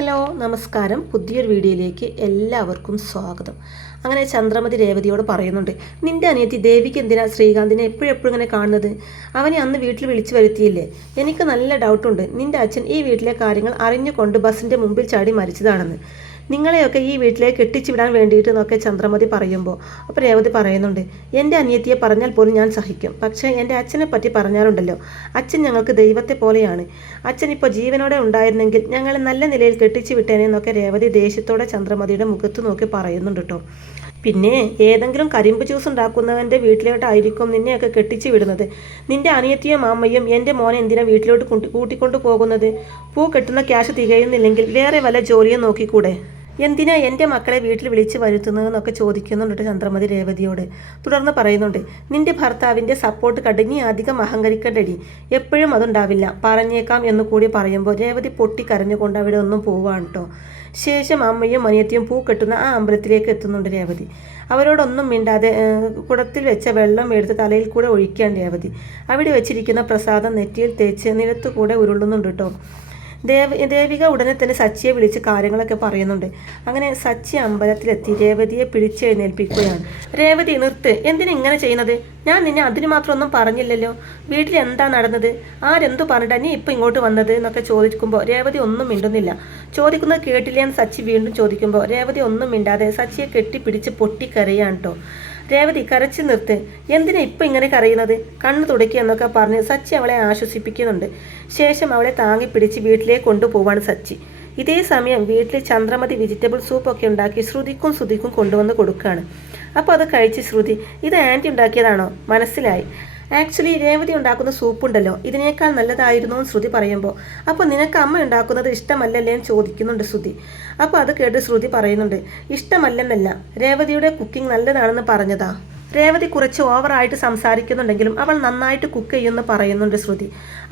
Hello നമസ്കാരം. പുതിയൊരു വീഡിയോയിലേക്ക് എല്ലാവർക്കും സ്വാഗതം. അങ്ങനെ ചന്ദ്രമതി രേവതിയോട് പറയുന്നുണ്ട്, നിന്റെ അനിയത്തി ദേവിക്ക് എന്തിനാ ശ്രീകാന്തിനെ എപ്പോഴും ഇങ്ങനെ കാണുന്നത്? അവനെ അന്ന് വീട്ടിൽ വിളിച്ചു വരുത്തിയില്ലേ? എനിക്ക് നല്ല ഡൗട്ടുണ്ട്, നിന്റെ അച്ഛൻ ഈ വീട്ടിലെ കാര്യങ്ങൾ അറിഞ്ഞുകൊണ്ട് ബസ്സിൻ്റെ മുമ്പിൽ ചാടി മരിച്ചതാണെന്ന്. നിങ്ങളെയൊക്കെ ഈ വീട്ടിലേക്ക് കെട്ടിച്ചു വിടാൻ വേണ്ടിയിട്ട് എന്നൊക്കെ ചന്ദ്രമതി പറയുമ്പോൾ അപ്പോൾ രേവതി പറയുന്നുണ്ട്, എൻ്റെ അനിയത്തിയെ പറഞ്ഞാൽ പോലും ഞാൻ സഹിക്കും, പക്ഷേ എൻ്റെ അച്ഛനെ പറ്റി പറഞ്ഞാലുണ്ടല്ലോ, അച്ഛൻ ഞങ്ങൾക്ക് ദൈവത്തെ പോലെയാണ്. അച്ഛൻ ഇപ്പോൾ ജീവനോടെ ഉണ്ടായിരുന്നെങ്കിൽ ഞങ്ങളെ നല്ല നിലയിൽ കെട്ടിച്ചു വിട്ടേനെ എന്നൊക്കെ രേവതി ദേഷ്യത്തോടെ ചന്ദ്രമതിയുടെ മുഖത്ത് നോക്കി പറയുന്നുണ്ട് കേട്ടോ. പിന്നെ ഏതെങ്കിലും കരിമ്പ് ജ്യൂസ് ഉണ്ടാക്കുന്നവൻ്റെ വീട്ടിലോട്ടായിരിക്കും നിന്നെയൊക്കെ കെട്ടിച്ചു വിടുന്നത്. നിന്റെ അനിയത്തിയും അമ്മയും എൻ്റെ മോനെ എന്തിനാ വീട്ടിലോട്ട് കൂട്ടിക്കൊണ്ടു പോകുന്നത്? പൂ കെട്ടുന്ന ക്യാഷ് തികയുന്നില്ലെങ്കിൽ വേറെ വല്ല ജോലിയും നോക്കിക്കൂടെ? എന്തിനാ എൻ്റെ മക്കളെ വീട്ടിൽ വിളിച്ച് വരുത്തുന്നതെന്നൊക്കെ ചോദിക്കുന്നുണ്ട് ചന്ദ്രമതി രേവതിയോട്. തുടർന്ന് പറയുന്നുണ്ട്, നിന്റെ ഭർത്താവിൻ്റെ സപ്പോർട്ട് കണ്ട് നീ അധികം അഹങ്കരിക്കണ്ടടി, എപ്പോഴും അതുണ്ടാവില്ല, പറഞ്ഞേക്കാം എന്ന് കൂടി പറയുമ്പോൾ രേവതി പൊട്ടിക്കരഞ്ഞുകൊണ്ട് അവിടെ ഒന്നും പോവാണ് കേട്ടോ. ശേഷം അമ്മയും അനിയത്തിയും പൂ കെട്ടുന്ന ആ അമ്പലത്തിലേക്ക് എത്തുന്നുണ്ട് രേവതി. അവരോടൊന്നും മിണ്ടാതെ കുടത്തിൽ വെച്ച വെള്ളം എടുത്ത് തലയിൽ കൂടെ ഒഴിക്കാൻ രേവതി. അവിടെ വെച്ചിരിക്കുന്ന പ്രസാദം നെറ്റിയിൽ തേച്ച് നിലത്തുകൂടെ ഉരുളുന്നുണ്ട് കേട്ടോ. ദേവിക ഉടനെ തന്നെ സച്ചിയെ വിളിച്ച് കാര്യങ്ങളൊക്കെ പറയുന്നുണ്ട്. അങ്ങനെ സച്ചി അമ്പലത്തിലെത്തി രേവതിയെ പിടിച്ചെഴുന്നേൽപ്പിക്കുകയാണ്. രേവതി, നിർത്ത്, എന്തിനാ ഇങ്ങനെ ചെയ്യുന്നത്? ഞാൻ നിന്നെ അതിന് മാത്രം ഒന്നും പറഞ്ഞില്ലല്ലോ. വീട്ടിൽ എന്താ നടന്നത്? ആരെന്തു പറഞ്ഞിട്ടാ നീ ഇപ്പം ഇങ്ങോട്ട് വന്നത് എന്നൊക്കെ ചോദിക്കുമ്പോൾ രേവതി ഒന്നും മിണ്ടുന്നില്ല. ചോദിക്കുന്നത് കേട്ടില്ലേ എന്ന് സച്ചി വീണ്ടും ചോദിക്കുമ്പോൾ രേവതി ഒന്നും മിണ്ടാതെ സച്ചിയെ കെട്ടിപ്പിടിച്ച് പൊട്ടിക്കരയാണ് കേട്ടോ. രേവതി, കരച്ചു നിർത്ത്, എന്തിനാ ഇപ്പം ഇങ്ങനെ കരയുന്നത്? കണ്ണു തുടയ്ക്കുക എന്നൊക്കെ പറഞ്ഞ് സച്ചി അവളെ ആശ്വസിപ്പിക്കുന്നുണ്ട്. ശേഷം അവളെ താങ്ങി പിടിച്ച് വീട്ടിലേക്ക് കൊണ്ടുപോവാണ് സച്ചി. ഇതേ സമയം വീട്ടിൽ ചന്ദ്രമതി വെജിറ്റബിൾ സൂപ്പൊക്കെ ഉണ്ടാക്കി ശ്രുതിക്കും കൊണ്ടുവന്ന് കൊടുക്കുകയാണ്. അപ്പോൾ അത് കഴിച്ച് ശ്രുതി, ഇത് ആൻറ്റി ഉണ്ടാക്കിയതാണോ? മനസ്സിലായി. ആക്ച്വലി രേവതി ഉണ്ടാക്കുന്ന സൂപ്പുണ്ടല്ലോ, ഇതിനേക്കാൾ നല്ലതായിരുന്നു എന്ന് ശ്രുതി പറയുമ്പോൾ, അപ്പോൾ നിനക്ക് അമ്മ ഉണ്ടാക്കുന്നത് ഇഷ്ടമല്ലല്ലേ എന്ന് ചോദിക്കുന്നുണ്ട് ശ്രുതി. അപ്പോൾ അത് കേട്ട് ശ്രുതി പറയുന്നുണ്ട്, ഇഷ്ടമല്ലെന്നല്ല, രേവതിയുടെ കുക്കിംഗ് നല്ലതാണെന്ന് പറഞ്ഞതാ. രേവതി കുറച്ച് ഓവറായിട്ട് സംസാരിക്കുന്നുണ്ടെങ്കിലും അവൾ നന്നായിട്ട് കുക്ക് ചെയ്യുമെന്ന് പറയുന്നുണ്ട് ശ്രുതി.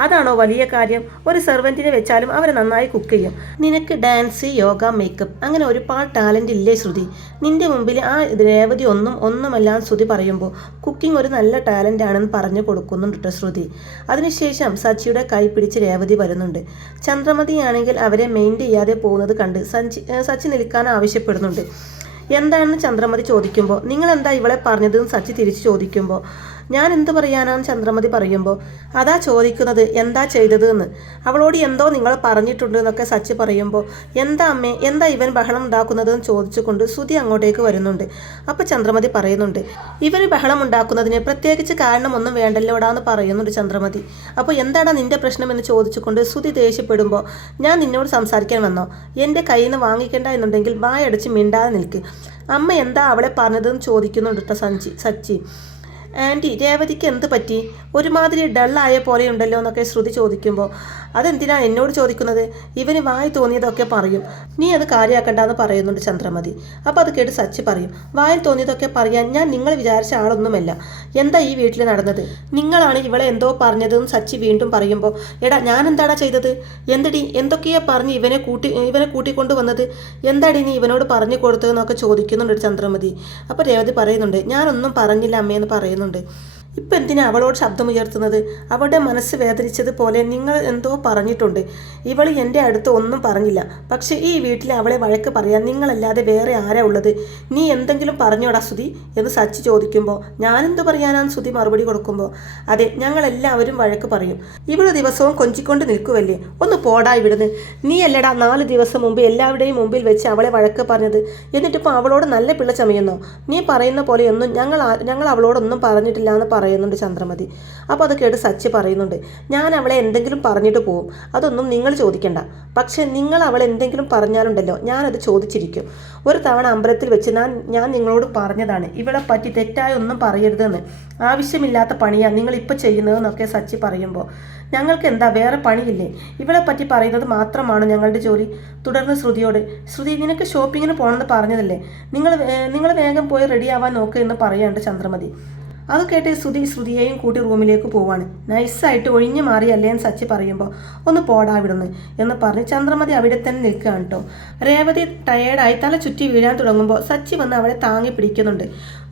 അതാണോ വലിയ കാര്യം? ഒരു സെർവൻറ്റിനെ വെച്ചാലും അവർ നന്നായി കുക്ക് ചെയ്യും. നിനക്ക് ഡാൻസ്, യോഗ, മേക്കപ്പ് അങ്ങനെ ഒരുപാട് ടാലൻ്റ് ഇല്ലേ ശ്രുതി? നിന്റെ മുമ്പിൽ ആ രേവതി ഒന്നുമല്ല ശ്രുതി പറയുമ്പോൾ കുക്കിംഗ് ഒരു നല്ല ടാലൻ്റ് ആണെന്ന് പറഞ്ഞു കൊടുക്കുന്നുണ്ട് കേട്ടോ ശ്രുതി. അതിനുശേഷം സച്ചിയുടെ കൈ പിടിച്ച് രേവതി വരുന്നുണ്ട്. ചന്ദ്രമതിയാണെങ്കിൽ അവരെ മെയിൻറ്റ് ചെയ്യാതെ പോകുന്നത് കണ്ട് സച്ചി നിൽക്കാൻ ആവശ്യപ്പെടുന്നുണ്ട്. എന്താണെന്ന് ചന്ദ്രമതി ചോദിക്കുമ്പോൾ, നിങ്ങളെന്താ ഇവളെ പറഞ്ഞതെന്ന് സച്ചി തിരിച്ച് ചോദിക്കുമ്പോൾ, ഞാൻ എന്ത് പറയാനാണ് ചന്ദ്രമതി പറയുമ്പോൾ, അതാ ചോദിക്കുന്നത് എന്താ ചെയ്തതെന്ന്. അവളോട് എന്തോ നിങ്ങൾ പറഞ്ഞിട്ടുണ്ട് എന്നൊക്കെ സച്ചി പറയുമ്പോൾ, എന്താ അമ്മേ, എന്താ ഇവൻ ബഹളം ഉണ്ടാക്കുന്നതെന്ന് ചോദിച്ചുകൊണ്ട് ശ്രുതി അങ്ങോട്ടേക്ക് വരുന്നുണ്ട്. അപ്പോൾ ചന്ദ്രമതി പറയുന്നുണ്ട്, ഇവന് ബഹളം ഉണ്ടാക്കുന്നതിന് പ്രത്യേകിച്ച് കാരണമൊന്നും വേണ്ടല്ലോടാന്ന് പറയുന്നുണ്ട് ചന്ദ്രമതി. അപ്പോൾ എന്താടാ നിന്റെ പ്രശ്നമെന്ന് ചോദിച്ചുകൊണ്ട് ശ്രുതി ദേഷ്യപ്പെടുമ്പോൾ, ഞാൻ നിന്നോട് സംസാരിക്കാൻ വന്നോ? എൻ്റെ കയ്യിൽ നിന്ന് വാങ്ങിക്കേണ്ട എന്നുണ്ടെങ്കിൽ വായടച്ച് മിണ്ടാതെ നിൽക്ക്. അമ്മ എന്താ അവളെ പറഞ്ഞതെന്ന് ചോദിക്കുന്നുണ്ട് കേട്ടോ സച്ചി. ആൻറ്റി, രേവതിക്ക് എന്ത് പറ്റി? ഒരുമാതിരി ഡള്ളായ പോലെ ഉണ്ടല്ലോ എന്നൊക്കെ ശ്രുതി ചോദിക്കുമ്പോൾ, അതെന്തിനാ എന്നോട് ചോദിക്കുന്നത്? ഇവന് വായി തോന്നിയതൊക്കെ പറയും, നീ അത് കാര്യമാക്കണ്ടെന്ന് പറയുന്നുണ്ട് ചന്ദ്രമതി. അപ്പോൾ അത് കേട്ട് സച്ചി പറയും, വായിൽ തോന്നിയതൊക്കെ പറയാൻ ഞാൻ നിങ്ങൾ വിചാരിച്ച ആളൊന്നുമല്ല. എന്താ ഈ വീട്ടിൽ നടന്നത്? നിങ്ങളാണ് ഇവളെ എന്തോ പറഞ്ഞതെന്ന് സച്ചി വീണ്ടും പറയുമ്പോൾ, എടാ ഞാൻ എന്താടാ ചെയ്തത്? എന്തടി എന്തൊക്കെയാ പറഞ്ഞ് ഇവനെ കൂട്ടിക്കൊണ്ട് വന്നത്? എന്താടി നീ ഇവനോട് പറഞ്ഞു കൊടുത്തതെന്നൊക്കെ ചോദിക്കുന്നുണ്ട് ചന്ദ്രമതി. അപ്പോൾ രേവതി പറയുന്നുണ്ട്, ഞാനൊന്നും പറഞ്ഞില്ല അമ്മയെന്ന് പറയുന്നുണ്ട്. ഇപ്പം എന്തിനാ അവളോട് ശബ്ദമുയർത്തുന്നത്? അവളുടെ മനസ്സ് വേദനിച്ചതുപോലെ നിങ്ങൾ എന്തോ പറഞ്ഞിട്ടുണ്ട്. ഇവൾ എൻ്റെ അടുത്ത് ഒന്നും പറഞ്ഞില്ല, പക്ഷേ ഈ വീട്ടിൽ അവളെ വഴക്ക് പറയാൻ നിങ്ങളല്ലാതെ വേറെ ആരാ ഉള്ളത്? നീ എന്തെങ്കിലും പറഞ്ഞോടാ ശ്രുതി എന്ന് സച്ചി ചോദിക്കുമ്പോൾ, ഞാനെന്ത് പറയാനാണ് ശ്രുതി മറുപടി കൊടുക്കുമ്പോൾ, അതെ, ഞങ്ങളെല്ലാവരും വഴക്ക് പറയും. ഇവള് ദിവസവും കൊഞ്ചിക്കൊണ്ട് നിൽക്കുവല്ലേ, ഒന്ന് പോടാ ഇവിടുന്ന്. നീ അല്ലടാ 4 ദിവസം മുമ്പ് എല്ലാവരുടെയും മുമ്പിൽ വെച്ച് അവളെ വഴക്ക് പറഞ്ഞത്, എന്നിട്ടിപ്പോൾ അവളോട് നല്ല പിള്ള ചമയുന്നോ? നീ പറയുന്ന പോലെയൊന്നും ഞങ്ങൾ അവളോടൊന്നും പറഞ്ഞിട്ടില്ല എന്ന് പറയുന്നുണ്ട് ചന്ദ്രമതി. അപ്പോൾ അത് കേട്ട് സച്ചി പറയുന്നുണ്ട്, ഞാൻ അവളെ എന്തെങ്കിലും പറഞ്ഞിട്ട് പോവും, അതൊന്നും നിങ്ങൾ ചോദിക്കണ്ട. പക്ഷേ നിങ്ങൾ അവൾ എന്തെങ്കിലും പറഞ്ഞാലുണ്ടല്ലോ, ഞാനത് ചോദിച്ചിരിക്കും. ഒരു തവണ അമ്പലത്തിൽ വെച്ച് ഞാൻ നിങ്ങളോട് പറഞ്ഞതാണ് ഇവളെ പറ്റി തെറ്റായ ഒന്നും പറയരുതെന്ന്. ആവശ്യമില്ലാത്ത പണിയാണ് നിങ്ങളിപ്പോൾ ചെയ്യുന്നതെന്നൊക്കെ സച്ചി പറയുമ്പോൾ, ഞങ്ങൾക്ക് എന്താ വേറെ പണിയില്ലേ? ഇവളെ പറ്റി പറയുന്നത് മാത്രമാണ് ഞങ്ങളുടെ ജോലി. തുടർന്ന് ശ്രുതിയോട്, ശ്രുതി, നിനക്ക് ഷോപ്പിങ്ങിന് പോകണമെന്ന് പറഞ്ഞതല്ലേ, നിങ്ങൾ വേഗം പോയി റെഡിയാവാൻ നോക്കുക എന്ന് പറയാണ്ട് ചന്ദ്രമതി. അത് കേട്ട് ശ്രുതിയെയും കൂട്ടി റൂമിലേക്ക് പോവാണ്. നൈസായിട്ട് ഒഴിഞ്ഞു മാറിയല്ലേ എന്ന് സച്ചി പറയുമ്പോൾ ഒന്ന് പോടാ വിടുന്നു എന്ന് പറഞ്ഞ് ചന്ദ്രമതി അവിടെ തന്നെ നിൽക്കുകയാണ് കേട്ടോ. രേവതി ടയേർഡായി തല ചുറ്റി വീഴാൻ തുടങ്ങുമ്പോൾ സച്ചി വന്ന് അവളെ താങ്ങി പിടിക്കുന്നുണ്ട്.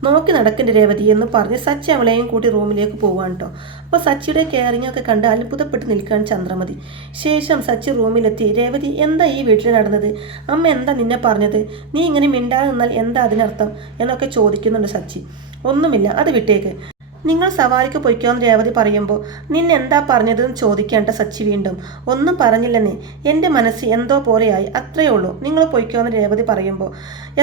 നോക്കി നടക്കണ്ട രേവതി എന്ന് പറഞ്ഞ് സച്ചി അവളെയും കൂട്ടി റൂമിലേക്ക് പോവാണ് കേട്ടോ. അപ്പോൾ സച്ചിയുടെ കെയറിംഗ് ഒക്കെ കണ്ട് അത്ഭുതപ്പെട്ട് നിൽക്കുകയാണ് ചന്ദ്രമതി. ശേഷം സച്ചി റൂമിലെത്തി രേവതി എന്താ ഈ വീട്ടിൽ നടന്നത്, അമ്മ എന്താ നിന്നെ പറഞ്ഞത്, നീ ഇങ്ങനെ മിണ്ടാതെ നിന്നാൽ എന്താ അതിനർത്ഥം എന്നൊക്കെ ചോദിക്കുന്നുണ്ട് സച്ചി. ഒന്നുമില്ല, അത് വിട്ടേക്ക്, നിങ്ങൾ സവാരിക്ക് പൊയ്ക്കോന്ന് രേവതി പറയുമ്പോൾ നിന്നെന്താ പറഞ്ഞതെന്ന് ചോദിക്കേണ്ട സച്ചി വീണ്ടും. ഒന്നും പറഞ്ഞില്ലെന്നേ, എൻ്റെ മനസ്സ് എന്തോ പോലെയായി, അത്രയേ ഉള്ളൂ, നിങ്ങൾ പൊയ്ക്കോന്ന് രേവതി പറയുമ്പോൾ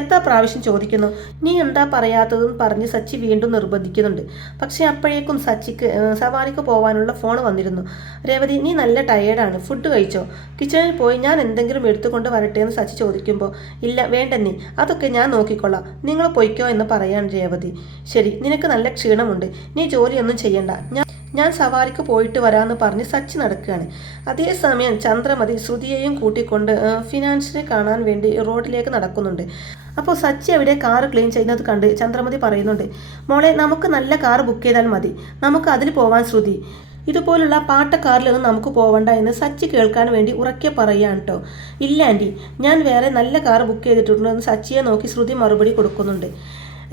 എത്ര പ്രാവശ്യം ചോദിക്കുന്നു, നീ എന്താ പറയാത്തതെന്ന് പറഞ്ഞ് സച്ചി വീണ്ടും നിർബന്ധിക്കുന്നുണ്ട്. പക്ഷേ അപ്പോഴേക്കും സച്ചിക്ക് സവാരിക്ക് പോകാനുള്ള ഫോൺ വന്നിരുന്നു. രേവതി നീ നല്ല ടയേർഡാണ്, ഫുഡ് കഴിച്ചോ, കിച്ചണിൽ പോയി ഞാൻ എന്തെങ്കിലും എടുത്തുകൊണ്ട് വരട്ടെ എന്ന് സച്ചി ചോദിക്കുമ്പോൾ ഇല്ല വേണ്ടെന്നേ, അതൊക്കെ ഞാൻ നോക്കിക്കൊള്ളാം, നിങ്ങൾ പൊയ്ക്കോ എന്ന് പറയാൻ രേവതി. ശരി, നിനക്ക് നല്ല ക്ഷീണമുണ്ട്, നീ ജോലിയൊന്നും ചെയ്യണ്ട, ഞാൻ സവാരിക്ക് പോയിട്ട് വരാമെന്ന് പറഞ്ഞ് സച്ചി നടക്കുകയാണ്. അതേസമയം ചന്ദ്രമതി ശ്രുതിയെയും കൂട്ടിക്കൊണ്ട് ഫിനാൻസിനെ കാണാൻ വേണ്ടി റോഡിലേക്ക് നടക്കുന്നുണ്ട്. അപ്പോൾ സച്ചി അവിടെ കാറ് ക്ലീൻ ചെയ്യുന്നത് കണ്ട് ചന്ദ്രമതി പറയുന്നുണ്ട്, മോളെ നമുക്ക് നല്ല കാറ് ബുക്ക് ചെയ്താൽ മതി, നമുക്ക് അതിൽ പോവാൻ ശ്രുതി, ഇതുപോലുള്ള പാട്ടക്കാറിലൊന്നും നമുക്ക് പോവണ്ട എന്ന് സച്ചി കേൾക്കാൻ വേണ്ടി ഉറക്കെ പറയുകയാണ് കേട്ടോ. ഇല്ല ആൻറ്റി, ഞാൻ വേറെ നല്ല കാറ് ബുക്ക് ചെയ്തിട്ടുണ്ടെന്ന് സച്ചിയെ നോക്കി ശ്രുതി മറുപടി കൊടുക്കുന്നുണ്ട്.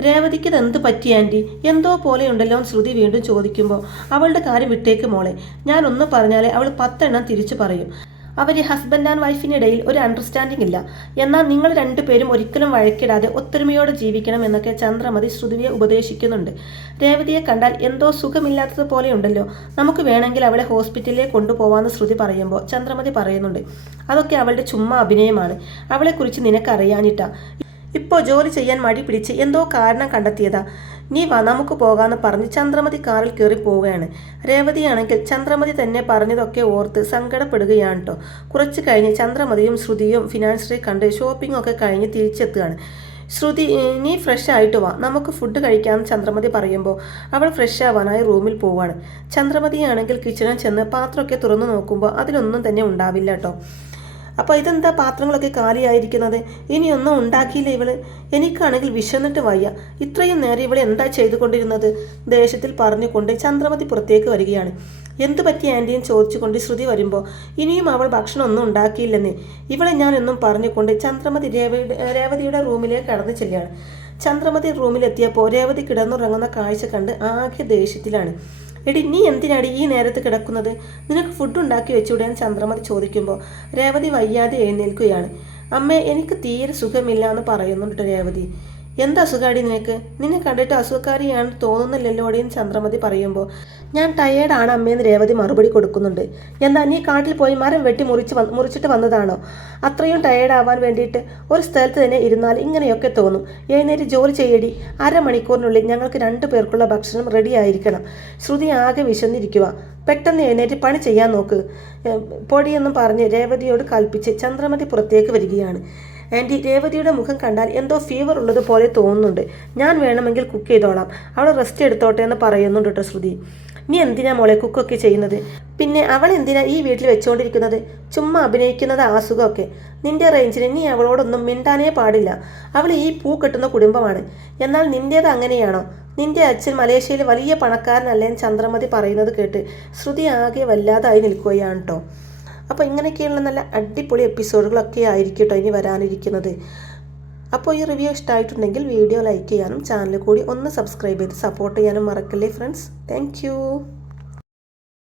രേവതിക്ക് ഇതെന്ത് പറ്റി ആൻറ്റി, എന്തോ പോലെയുണ്ടല്ലോ എന്ന് ശ്രുതി വീണ്ടും ചോദിക്കുമ്പോൾ അവളുടെ കാര്യം വിട്ടേക്ക് മോളെ, ഞാനൊന്ന് പറഞ്ഞാലേ അവൾ 10 എണ്ണം തിരിച്ചു പറയും. അവർ ഹസ്ബൻഡ് ആൻഡ് വൈഫിനിടയിൽ ഒരു അണ്ടർസ്റ്റാൻഡിംഗ് ഇല്ല, എന്നാൽ നിങ്ങൾ രണ്ടുപേരും ഒരിക്കലും വഴക്കിടാതെ ഒത്തൊരുമയോടെ ജീവിക്കണം എന്നൊക്കെ ചന്ദ്രമതി ശ്രുതിയെ ഉപദേശിക്കുന്നുണ്ട്. രേവതിയെ കണ്ടാൽ എന്തോ സുഖമില്ലാത്തതുപോലെ ഉണ്ടല്ലോ, നമുക്ക് വേണമെങ്കിൽ അവളെ ഹോസ്പിറ്റലിൽ കൊണ്ടുപോകാമെന്ന് ശ്രുതി പറയുമ്പോൾ ചന്ദ്രമതി പറയുന്നുണ്ട്, അതൊക്കെ അവളുടെ ചുമ്മാ അഭിനയമാണ്, അവളെക്കുറിച്ച് നിനക്കറിയാനിട്ടാ, ഇപ്പോൾ ജോലി ചെയ്യാൻ മടി പിടിച്ച് എന്തോ കാരണം കണ്ടെത്തിയതാ, നീ വാ നമുക്ക് പോകാമെന്ന് പറഞ്ഞ് ചന്ദ്രമതി കാറിൽ കയറി പോവുകയാണ്. രേവതിയാണെങ്കിൽ ചന്ദ്രമതി തന്നെ പറഞ്ഞതൊക്കെ ഓർത്ത് സങ്കടപ്പെടുകയാണ് കേട്ടോ. കുറച്ച് കഴിഞ്ഞ് ചന്ദ്രമതിയും ശ്രുതിയും ഫിനാൻസിനെ കണ്ട് ഷോപ്പിംഗ് ഒക്കെ കഴിഞ്ഞ് തിരിച്ചെത്തുകയാണ്. ശ്രുതി നീ ഫ്രഷ് ആയിട്ട് വാ, നമുക്ക് ഫുഡ് കഴിക്കാമെന്ന് ചന്ദ്രമതി പറയുമ്പോൾ അവൾ ഫ്രഷ് ആവാനായി റൂമിൽ പോവാണ്. ചന്ദ്രമതിയാണെങ്കിൽ കിച്ചണിൽ ചെന്ന് പാത്രമൊക്കെ തുറന്നു നോക്കുമ്പോൾ അതിലൊന്നും തന്നെ ഉണ്ടാവില്ല കേട്ടോ. അപ്പോൾ ഇതെന്താ പാത്രങ്ങളൊക്കെ കാലിയായിരിക്കുന്നത്, ഇനിയൊന്നും ഉണ്ടാക്കിയില്ല ഇവള്, എനിക്കാണെങ്കിൽ വിശന്നിട്ട് വയ്യ, ഇത്രയും നേരം ഇവൾ എന്താ ചെയ്തുകൊണ്ടിരുന്നത്, ദേഷ്യത്തിൽ പറഞ്ഞുകൊണ്ട് ചന്ദ്രമതി പുറത്തേക്ക് വരികയാണ്. എന്തു പറ്റി ആൻറ്റിയും ചോദിച്ചുകൊണ്ട് ശ്രുതി വരുമ്പോൾ ഇനിയും അവൾ ഭക്ഷണം ഒന്നും ഉണ്ടാക്കിയില്ലെന്നേ, ഇവളെ ഞാനൊന്നും പറഞ്ഞുകൊണ്ട് ചന്ദ്രമതി രേവതിയുടെ റൂമിലേക്ക് കടന്നു ചെല്ലുകയാണ്. ചന്ദ്രമതി റൂമിലെത്തിയപ്പോൾ രേവതി കിടന്നുറങ്ങുന്ന കാഴ്ച കണ്ട് ആകെ ദേഷ്യത്തിലാണ്. എടി നീ എന്തിനാടി ഈ നേരത്ത് കിടക്കുന്നത്, നിനക്ക് ഫുഡ് ഉണ്ടാക്കി വെച്ചുകൂടെ എന്ന് ചന്ദ്രമതി ചോദിക്കുമ്പോൾ രേവതി വയ്യാതെ എഴുന്നേൽക്കുകയാണ്. അമ്മേ എനിക്ക് തീരെ സുഖമില്ല എന്ന് പറയുന്നുണ്ട് രേവതി. എന്താ അസുഖാടി നിനക്ക്, നിന്നെ കണ്ടിട്ട് അസുഖക്കാരിയാണെന്ന് തോന്നുന്നില്ലല്ലോടിയെന്ന് ചന്ദ്രമതി പറയുമ്പോൾ ഞാൻ ടയേർഡാണ് അമ്മയെന്ന് രേവതി മറുപടി കൊടുക്കുന്നുണ്ട്. എന്താ നീ കാട്ടിൽ പോയി മരം വെട്ടി മുറിച്ചിട്ട് വന്നതാണോ, അത്രയും ടയേർഡാവാൻ വേണ്ടിയിട്ട് ഒരു സ്ഥലത്ത് തന്നെ ഇരുന്നാൽ ഇങ്ങനെയൊക്കെ തോന്നും, എഴുന്നേറ്റ് ജോലി ചെയ്യടി, അരമണിക്കൂറിനുള്ളിൽ ഞങ്ങൾക്ക് 2 പേർക്കുള്ള ഭക്ഷണം റെഡി ആയിരിക്കണം. ശ്രുതി ആകെ വിശന്നിരിക്കുക, പെട്ടെന്ന് എഴുന്നേറ്റ് പണി ചെയ്യാൻ നോക്ക് പൊടിയെന്നും പറഞ്ഞ് രേവതിയോട് കൽപ്പിച്ച് ചന്ദ്രമതി പുറത്തേക്ക് വരികയാണ്. ആൻറ്റി, രേവതിയുടെ മുഖം കണ്ടാൽ എന്തോ ഫീവർ ഉള്ളതുപോലെ തോന്നുന്നുണ്ട്, ഞാൻ വേണമെങ്കിൽ കുക്ക് ചെയ്തോളാം, അവൾ റെസ്റ്റ് എടുത്തോട്ടെ എന്ന് പറയുന്നുണ്ട് കേട്ടോ ശ്രുതി. നീ എന്തിനാ മോളെ കുക്കൊക്കെ ചെയ്യുന്നത്, പിന്നെ അവൾ എന്തിനാ ഈ വീട്ടിൽ വെച്ചുകൊണ്ടിരിക്കുന്നത്, ചുമ്മാ അഭിനയിക്കുന്നത് അസുഖമൊക്കെ, നിന്റെ റേഞ്ചിന് നീ അവളോടൊന്നും മിണ്ടാനേ പാടില്ല, അവൾ ഈ പൂ കെട്ടുന്ന കുടുംബമാണ്, എന്നാൽ നിൻ്റേത് അങ്ങനെയാണോ, നിന്റെ അച്ഛൻ മലേഷ്യയിൽ വലിയ പണക്കാരനല്ലേന്ന് ചന്ദ്രമതി പറയുന്നത് കേട്ട് ശ്രുതി ആകെ വല്ലാതായി നിൽക്കുകയാണ് കേട്ടോ. അപ്പോൾ ഇങ്ങനെയൊക്കെയുള്ള നല്ല അടിപൊളി എപ്പിസോഡുകളൊക്കെ ആയിരിക്കും കേട്ടോ ഇനി വരാനിരിക്കുന്നത്. അപ്പോൾ ഈ റിവ്യൂ ഇഷ്ടമായിട്ടുണ്ടെങ്കിൽ വീഡിയോ ലൈക്ക് ചെയ്യാനും ചാനൽ കൂടി ഒന്ന് സബ്സ്ക്രൈബ് ചെയ്ത് സപ്പോർട്ട് ചെയ്യാനും മറക്കല്ലേ ഫ്രണ്ട്സ്. താങ്ക്